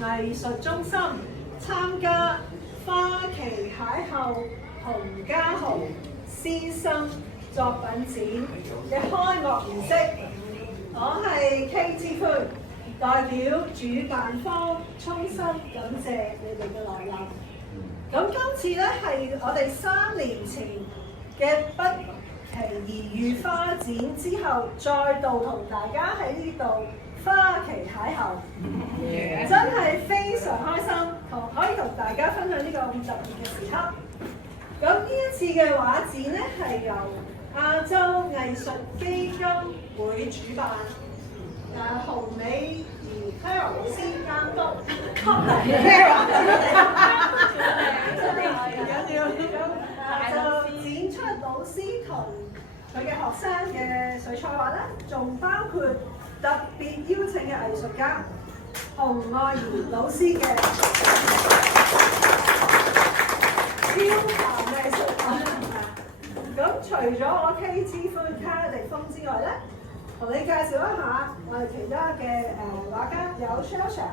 藝術中心參加花旗邂逅洪嘉豪師生作品展嘅開幕儀式。我係 KT Food 代表主辦方，衷心感謝你哋嘅來臨。咁今次咧係我哋3年前嘅不期而遇花展之後，再度同大家喺呢度花旗邂逅，真係非常開心，可以同大家分享呢個咁特別嘅時刻。咁呢一次嘅畫展咧係由亞洲藝術基金會主辦，洪美儀 Carol 老師監督，就展出老師同佢嘅學生嘅水彩畫啦，仲包括特別邀請嘅藝術家洪愛兒老師嘅超凡藝術品。咁除咗我 KT Food 卡地風之外咧，同你介紹一下我哋其他嘅畫家，有 Shasha，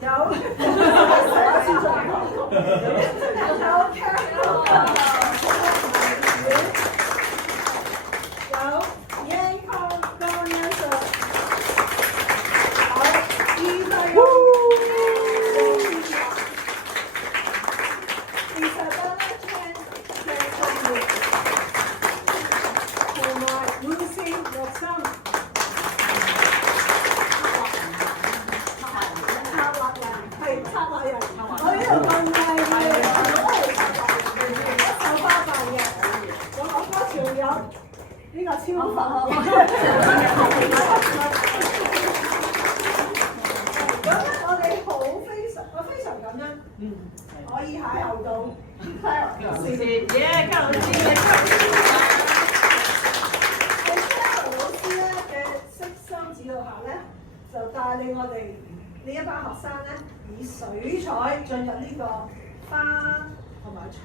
有呢個超凡嘅。咁咧，我非常感恩，可以邂逅到 Clara 老師。Clara 老師咧嘅悉心指導下咧，就帶領我哋呢一班學生咧，以水彩進入呢個花同埋草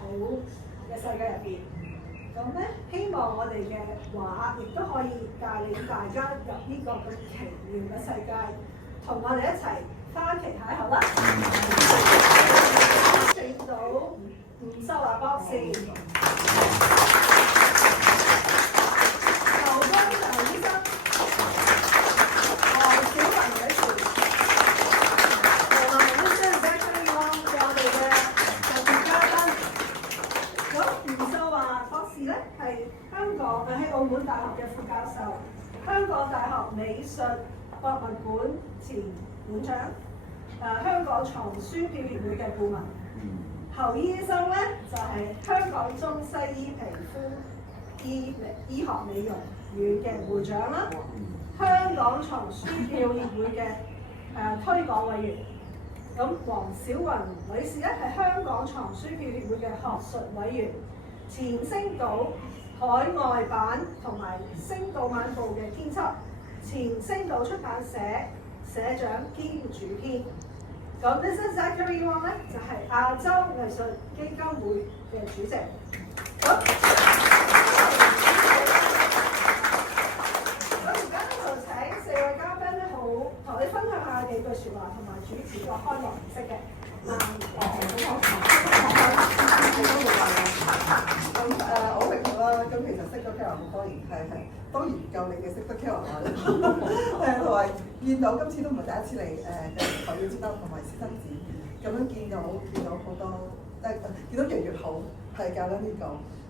嘅世界入邊。咁咧，希望我哋嘅畫亦都可以帶領大家入呢個咁奇妙嘅世界，同我哋一齊花旗邂逅啦！請到吳秀華博士、劉光祥醫生、黃小雲女士，同埋呢張唔該俾我哋嘅特別嘉賓。咁吳秀華博士咧？授，香港大學美術博物館前館長，香港藏書票協會嘅顧問。侯醫生咧就係、香港中西醫皮膚醫學美容院嘅會長啦，香港藏書票協會嘅推廣委員。咁黃小雲女士咧係香港藏書票協會嘅學術委員，前星島海外版同埋星島晚報嘅編輯，前星島出版社社長兼主編。咁 Mr. Zachary Wong 咧就係、亞洲藝術基金會嘅主席。咁而家咧就請4位嘉賓咧，好同你分享下幾句説話，同埋主持個開幕儀式嘅。我明白啦。咁其實識咗 Carol 好多年，當然唔夠你嘅識得 Carol 啦。同埋見到今次都唔係第一次嚟嘅台語節同埋師生展，咁樣見到好多，見到越嚟越好，係教緊呢個。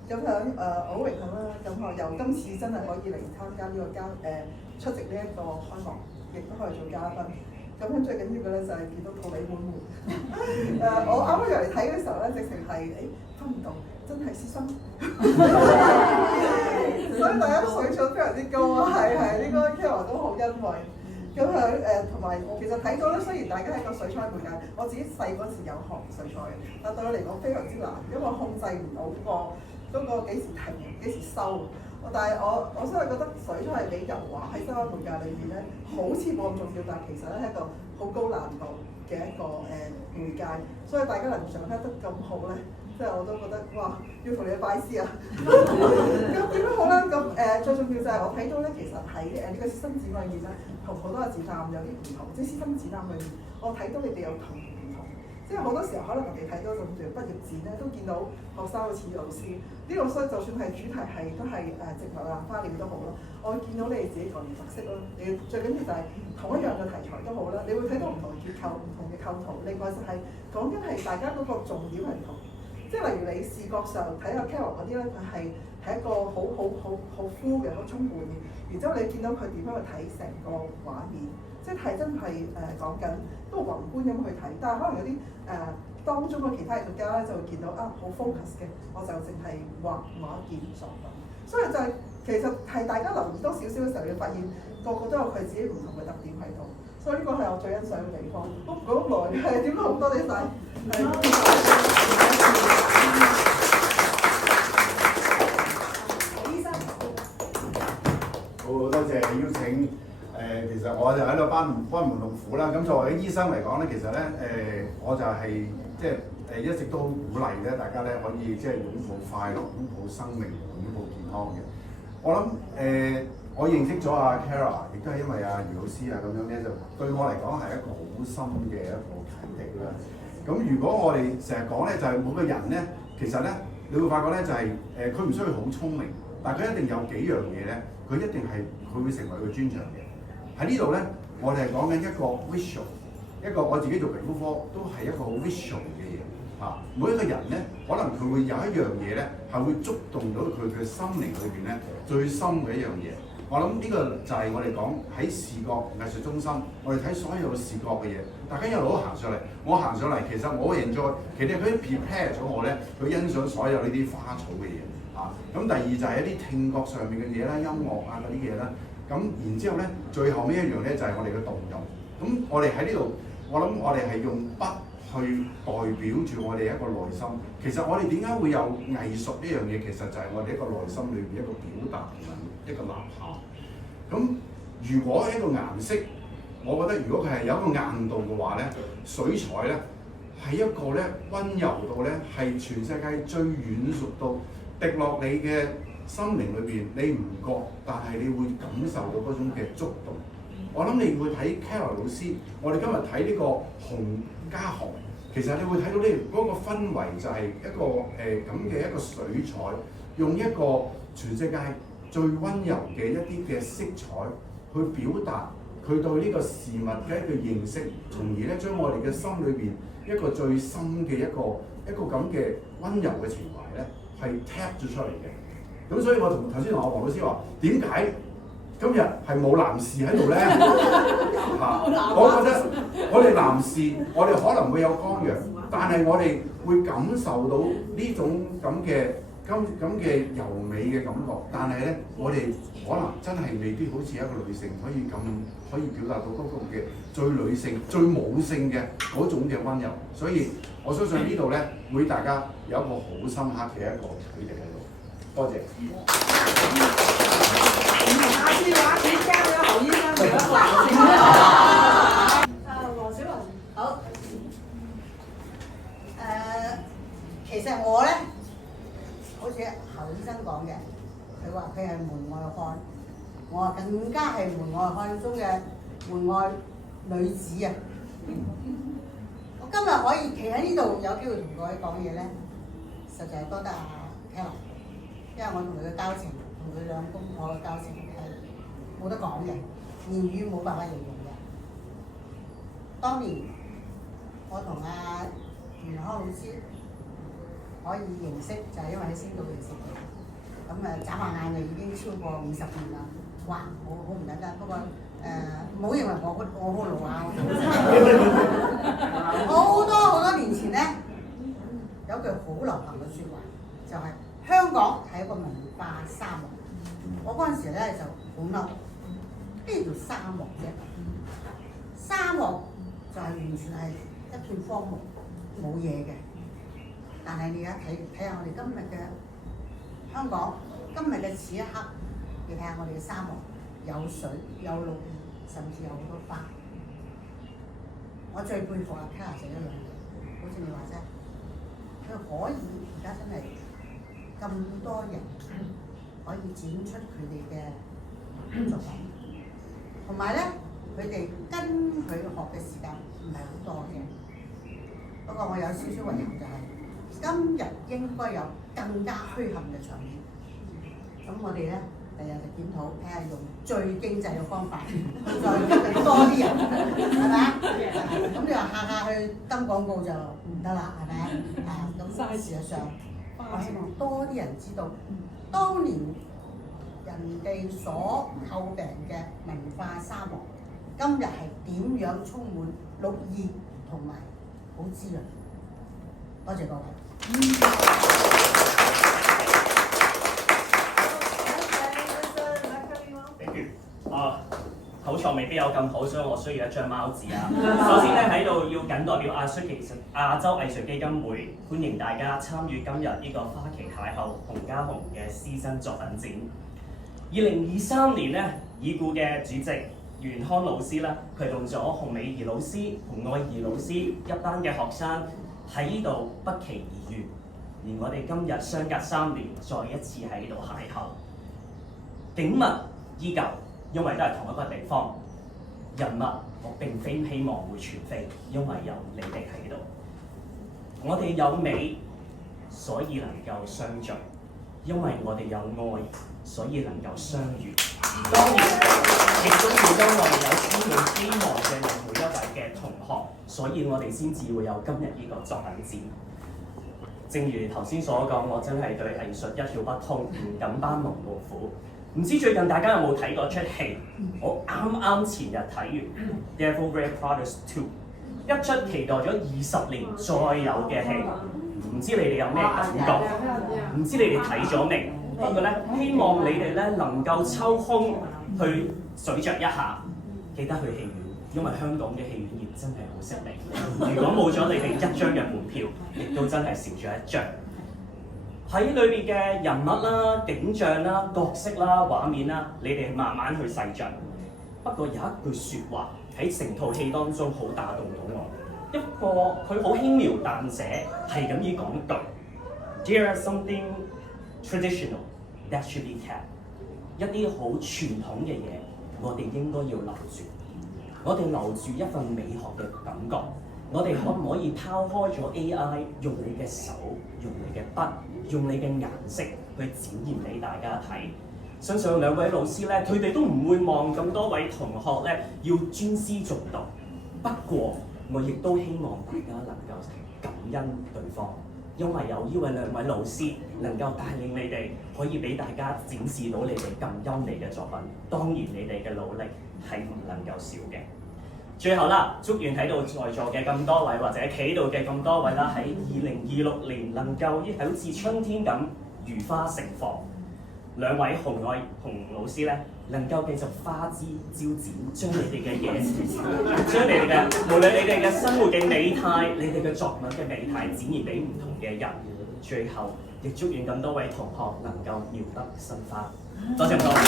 咁樣我好榮幸啦。咁我由今次真係可以嚟參加呢個出席呢一個開幕，亦都可以做嘉賓。咁樣最緊要嘅咧就係見到桃李滿門。我啱啱入嚟睇嘅時候咧，直情係分唔到，真係師生。所以大家水準非常之高啊！係應該 Carol 都好欣慰。咁樣同埋其實睇到咧，雖然大家喺個水彩媒介，我自己細嗰時有學水彩嘅，但對我嚟講非常之難，因為我控制唔到嗰個幾時停幾時收。但係我真係覺得水彩係比油畫喺西方媒介裏面咧，好似冇咁重要，但係其實咧係一個好高難度嘅一個媒介，所以大家能掌握得咁好咧，即係我都覺得哇，要同你拜師啊！咁點樣好咧？咁最重要就係我睇到咧，其實喺呢個師生展裏面咧，同好多嘅展覽有啲唔同，即係師生展覽裏面，我睇到你哋有同唔同。即係好多時候，可能我哋睇到甚至畢業展咧，都見到學生好似老師呢個，所以就算係主題都係植物啊、花鳥都好咯。我見到你哋自己個人特色咯。你最緊要就係同一樣嘅題材都好啦，你會睇到唔同嘅結構、唔同嘅構圖。另外就係講緊係大家嗰個重點係唔同。即係例如你視覺上睇下 Carol 嗰啲咧，佢係一個好 full 嘅、好充滿嘅。然之後你見到佢點樣去睇成個畫面。即係真係講緊都宏觀咁去睇，但係可能有啲當中嘅其他藝術家咧就會見到好 focus 嘅，我就淨係畫一件作品。所以就係、其實係大家留意多少少嘅時候，你會發現個個都有佢自己唔同嘅特點喺度。所以呢個係我最欣賞嘅地方。都唔講咁耐，係點都好多謝晒。醫生，好多謝邀請。其實我就喺度班門弄斧啦。咁作為醫生嚟講咧，其實咧我就係即係一直都鼓勵咧大家咧可以即係擁抱快樂、擁抱生命、擁抱健康嘅。我諗我認識咗阿 Cara， 亦都係因為阿余老師啊咁樣咧，就對我嚟講係一個好深嘅一個啟迪啦。咁如果我哋成日講咧，就係每個人咧，其實咧你會發覺咧就係佢唔需要好聰明，但係佢一定有幾樣嘢咧，佢一定係佢會成為佢專長嘅。喺呢度咧，我哋係講緊一個 visual， 一個我自己做皮膚科都係一個好 visual 嘅嘢嚇。每一個人咧，可能佢會有一樣嘢咧，係會觸動到佢嘅心靈裏邊咧最深嘅一樣嘢。我諗呢個就係我哋講喺視覺藝術中心，我哋睇所有視覺嘅嘢，大家一路行上嚟，我行上嚟，其實我enjoy，其實佢 prepare 咗我咧，去欣賞所有呢啲花草嘅嘢嚇。咁第二就係一啲聽覺上面嘅嘢啦，音樂啊嗰啲嘢啦。咁然之後咧，最後尾一樣咧就係我哋嘅動用。咁我哋喺呢度，我諗我哋係用筆去代表住我哋一個內心。其實我哋點解會有藝術呢樣嘢？其實就係我哋一個內心裏邊一個表達同埋一個吶喊。咁如果一個顏色，我覺得如果佢係有一個硬度嘅話咧，水彩咧係一個咧溫柔到咧係全世界最軟熟到滴落你嘅心靈裏邊，你唔覺，但係你會感受到嗰種嘅觸動。我諗你會睇 Carol 老師，我哋今日睇呢個紅加紅，其實你會睇到呢嗰個氛圍就係一個咁嘅一個水彩，用一個全世界最溫柔嘅一啲嘅色彩去表達佢對呢個事物嘅一個認識，從而咧將我哋嘅心裏邊一個最深嘅一個咁嘅溫柔嘅情懷咧，係 tap 咗出嚟嘅。咁所以我頭先同阿黃老師話，點解今日係冇男士喺度咧嚇，我覺得我哋男士，我哋可能會有光陽，但係我哋會感受到呢種咁嘅柔美嘅感覺，但係咧，我哋可能真係未必好似一個女性可以表達到嗰個嘅最女性、最母性嘅嗰種嘅溫柔，所以我相信呢度咧會大家有一個好深刻嘅一個佢哋喺度。多謝。下次話請交咗侯醫生做一個黃小雲，好。其實我咧，好似侯醫生講嘅，佢話佢係門外漢，我話更加係門外漢中嘅門外女子啊！我今日可以企喺呢度有機會同各位講嘢咧，實在係多得阿 Kelly，因為我同佢嘅交情，同佢兩公婆嘅交情係冇得講嘅，言語冇辦法形容嘅。當年我同阿袁康老師可以認識，就係因為喺星島認識嘅。咁眨下眼就已經超過50年啦。哇，好唔簡單。不過唔好認為我好老啊！好多年前咧，有句好流行嘅説話，就係、香港係一個文化沙漠。我嗰陣時咧就好嬲，咩叫沙漠啫？沙漠就係完全係一片荒蕪，冇嘢嘅。但係你而家睇下我哋今日嘅香港，今日嘅此一刻，你睇下我哋嘅沙漠，有水有綠，甚至有好多花。我最佩服阿 Kara 就一樣嘢，好似你話齋，佢可以而家真係咁多人可以展出佢哋嘅作品，同埋咧佢哋跟佢學嘅時間唔係好多嘅。不過我有少少遺憾就係、今日應該有更加墟冚嘅場面，咁我哋咧第日就檢討，睇下用最經濟嘅方法，去再吸引多啲人，係咪啊？咁你話下去登廣告就唔得啦，係咪啊？咁事實上，我希望多啲人知道，當年人哋所詬病嘅文化沙漠，今日係點樣充滿綠意同埋好滋潤。多謝各位。口才未必有咁好，所以我需要一張貓紙啊！首先咧喺度要謹代表亞洲藝術基金會歡迎大家參與今日呢個花旗邂逅洪嘉豪嘅師生作品展。2023年咧，已故嘅主席袁康老師咧，佢同咗洪美儀老師、洪愛儀老師一班嘅學生喺呢度不期而遇，而我哋今日相隔3年，再一次喺呢度邂逅，景物依舊。因為都係同一個地方，人物我並非希望會全非，因為有你哋喺度。我哋有美，所以能夠相聚；因為我哋有愛，所以能夠相遇。當然，亦都要因為有充滿希望嘅每一位嘅同學，所以我哋先至會有今日呢個作品展。正如頭先所講，我真係對藝術一竅不通，唔敢班門弄斧。唔知最近大家有冇睇過出戲？我啱前日睇完《Devil Wears Prada 2》，一出期待咗20年再有嘅戲，唔知你哋有咩感覺？唔知你哋睇咗未？不過咧，希望你哋咧能夠抽空去咀嚼一下，記得去戲院，因為香港嘅戲院業真係好食力。如果冇咗你哋一張嘅門票，亦都真係少咗一張。喺裏邊嘅人物啦、景象啦、角色啦、畫面啦，你哋慢慢去細嚼。不過有一句説話喺成套戲當中好打動到我，一個佢好輕描淡寫，係咁樣講句 ：There is something traditional that should be kept。一啲好傳統嘅嘢，我哋應該要留住。我哋留住一份美學嘅感覺。我哋可唔可以拋開咗 AI， 用你嘅手、用你嘅筆、用你嘅顏色去展現俾大家睇？相信兩位老師咧，佢哋都唔會望咁多位同學咧要專師重讀。不過，我亦都希望大家能夠感恩對方，因為有呢兩位老師能夠帶領你哋，可以俾大家展示到你哋咁優美嘅作品。當然你哋嘅努力係唔能夠少嘅。最後啦，祝願喺度在座嘅咁多位或者企度嘅咁多位啦，喺2026年能夠好似春天咁如花盛放。兩位洪老師咧，能夠繼續花枝招展，將你哋嘅嘢，將你哋嘅無論你哋嘅生活嘅美態，你哋嘅作品嘅美態展現俾唔同嘅人。最後，亦祝願咁多位同學能夠妙得生花。多謝咁多位。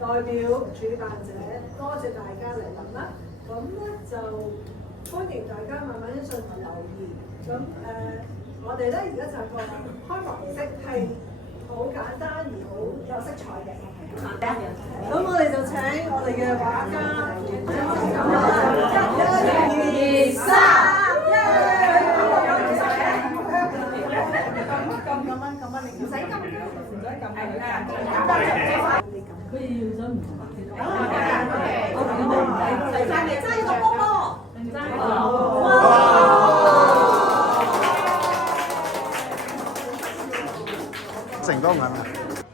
代表主辦者，多謝大家嚟諗啦。咁咧就歡迎大家慢慢一進行留言。咁我哋咧而家就個開幕儀式係好簡單而好有色彩嘅。咁我哋就請我哋嘅畫家1、2、3。唔使咁唔使咁佢要咗唔同嚟爭個波波，成功係咪？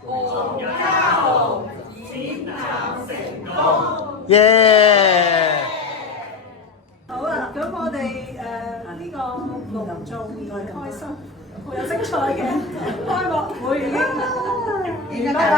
洪家豪展覽成功。耶！好啦，咁我哋呢個隆重而開心、好有色彩嘅開幕會已經完畢啦。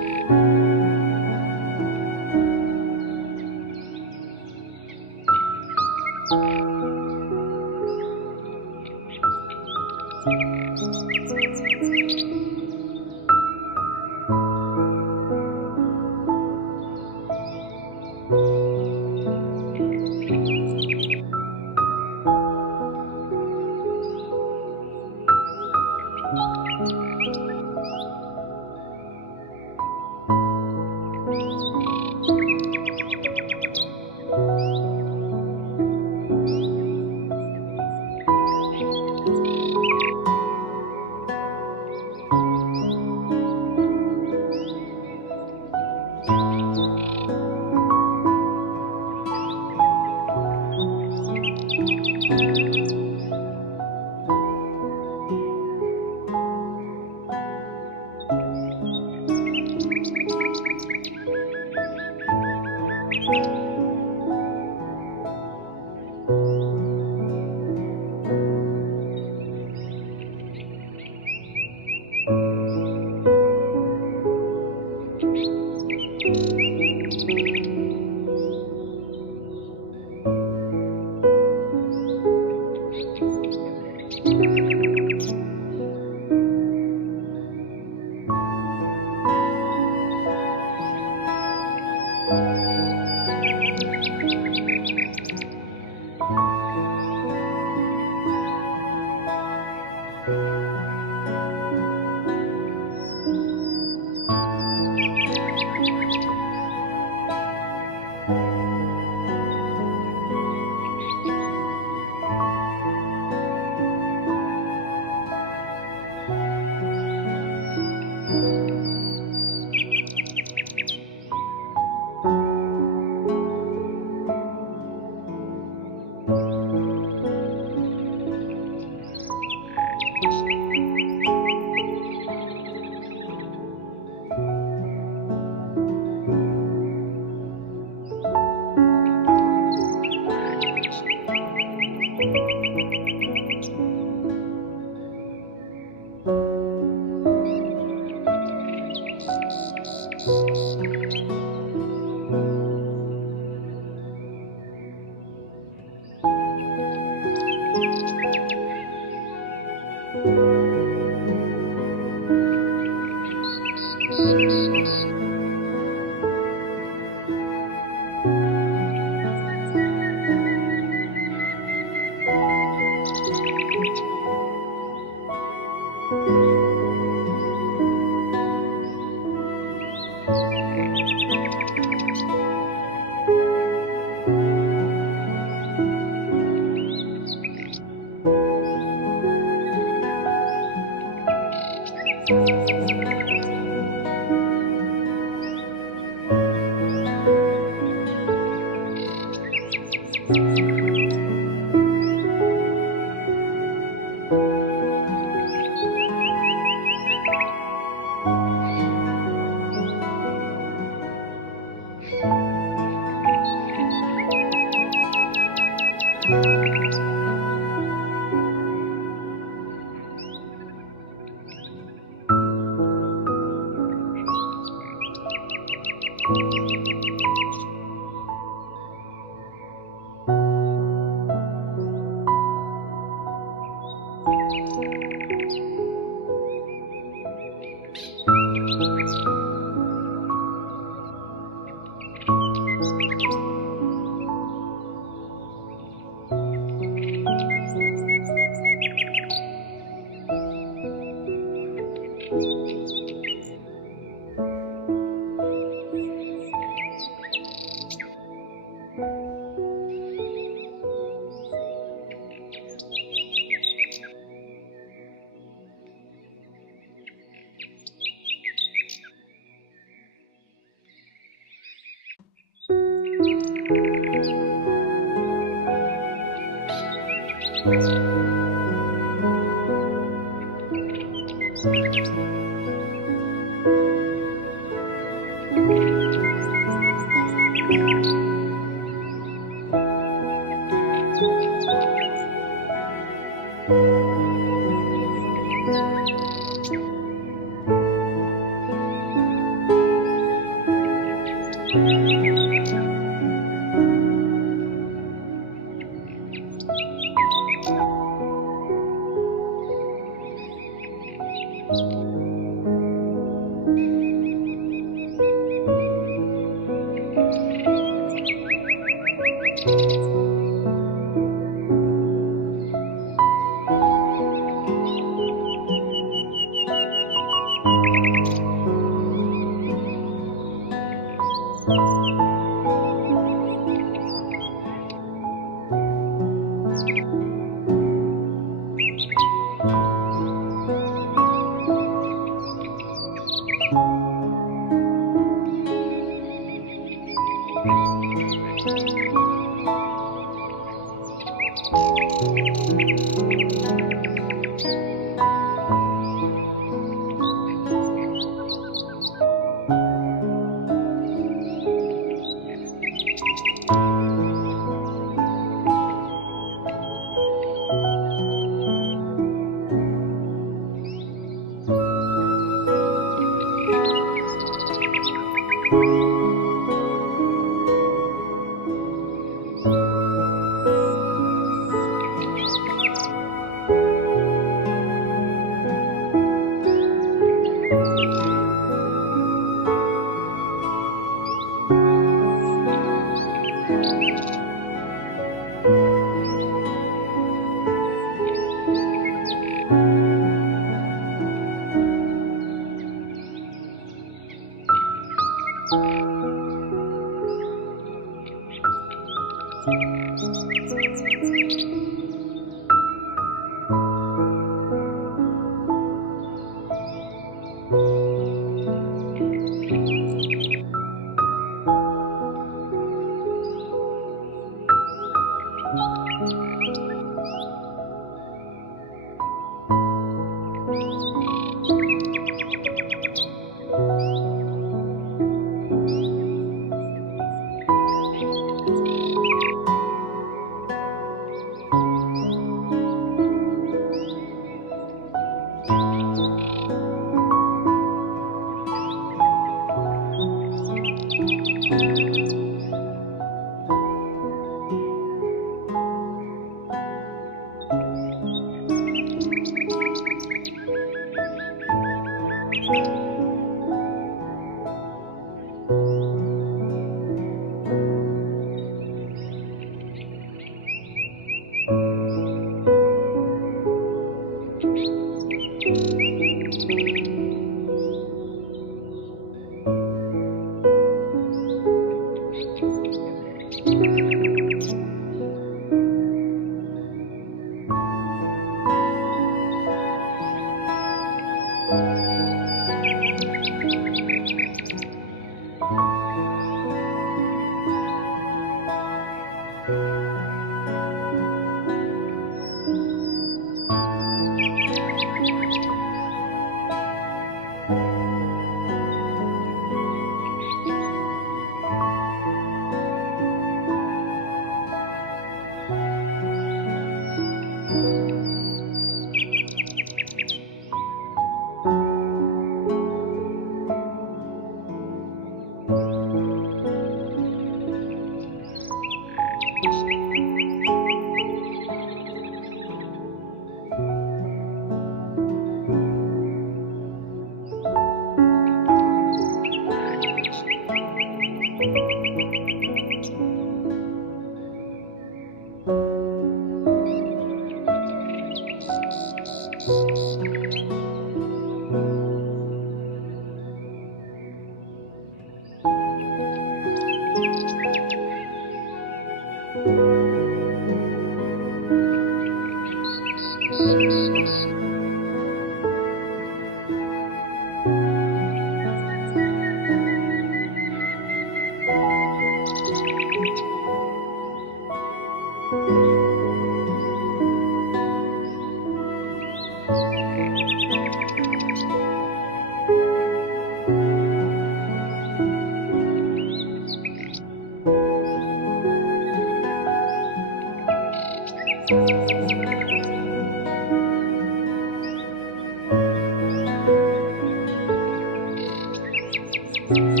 Thank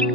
you.